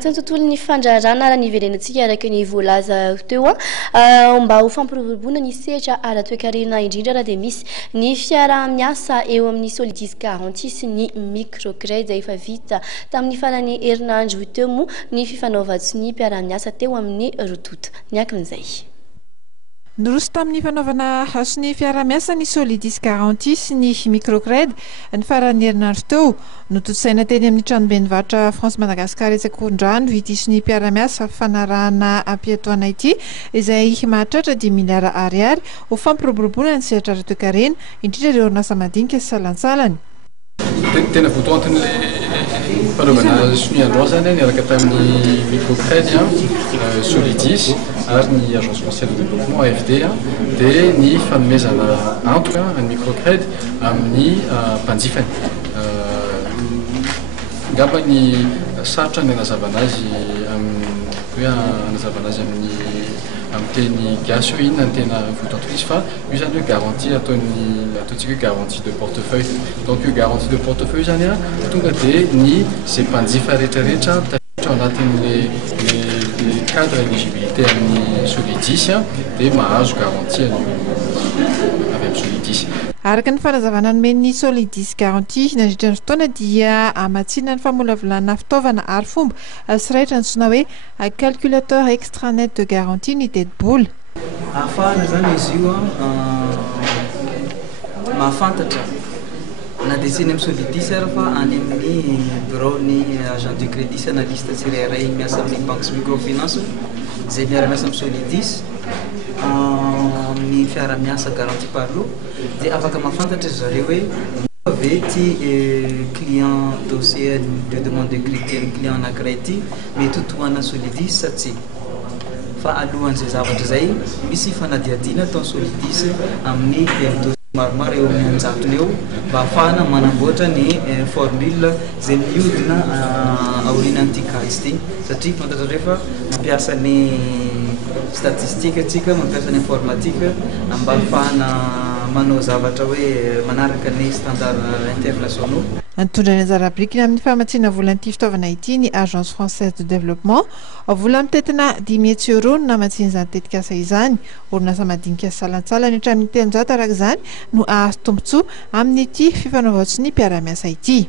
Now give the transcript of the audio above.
Tontolo ny fandrarana ara niverenantsika araka ny voalaza teo mba ho fampiroboroboana ny sehatra ara-toekarena indrindra raha dia misy ny fiara-miasa eo amin'ny Solidis Garantie sy ny microcredit efa vita tamin'ny farany herinandro teo moa ny fifanaovantsy ny mpiara-miasa teo amin'ny rototo niakin'izay. Noroso tamin'ny fanaovana haso ny fiara-miasa ny Solidis Garantie sy ny microcredit ny farany herinandro teo notosaina teny amin'ny tranom-barotra France Madagascar Etsakondrano vitisy ny mpiara-miasa fanarahana ampiatoana ity izay mahatratra 10 miliara ariary ho fampiroboroboana ny sehatra ara-toekarena indrindra ireo orinasa madinika sy salantsalany. Tena votoantiny le fanaovana sonia androany zany niaraka tamin'ny microcredit Solidis ary ny agence française de développement AFD dia ny fanomezana antoka ny microcredit amin'ny mpanjifany. Ngamba ny sarotra ny anazavana azy amin'ny teny gasy hoe inona ny tena votoantoko izy fa io zany hoe garantie ataontsika hoe garantie de portefeuille. Donc io garantie de portefeuille zany tonga dia ny zay mpanjifa rehetrarehetra tafiditra ao anatin'le cadre éligibilité amin'ny Solidis dia mahazo garantie avy amin'ny Solidis. Araka ny fanazavana nomen'ny Solidis Garantie nandritra ny fotoana dia amatsina ny famolavolana fitaovana ary fomba siraitra antsoina hoe calculateur extranet de garantie ny teti-bola. Ahafahana zany izy io mahafantatra na dia tsy ny amin'ny Solidis ary fa any amin'ny bureau ny agent du crédit sy analyste tsirairay miasa amin'ny banque sy microfinance izay miara-miasa amin'ny Solidis amin'ny fiara-miasa garantie par lot dia afaka mahafantatra zareo hoe ave ty client dossier de demande de crédit amin'ny client anankiray ity mety hotohana Solidis sa tsy. Fa alohan'izay zavatra izay misy fanadiadiana atao Solidis amin'ny dossier maromaro eo amin'ny anjatony eo mba ahafahana manamboatra ny formule izay mihodina aorianan'ity cas ity satria fantatra rehefa mampiasa ny statistique atsika mampiasa ny informatique mba ahafahana manao zavatra hoe manaraka ny standard internationaux. Nitondra ny anjara birikiny amin'ny famatsiana volan'ity fitaovana ity ny agence française de développement vola mitetina 10 €, namatsiana izany tetikasa izany orinasa madinika salantsalany hatramin'ny 300 araka izany no ahazo tombontsoa amin'ity fifanaovatsy ny mpiara-miasa ity.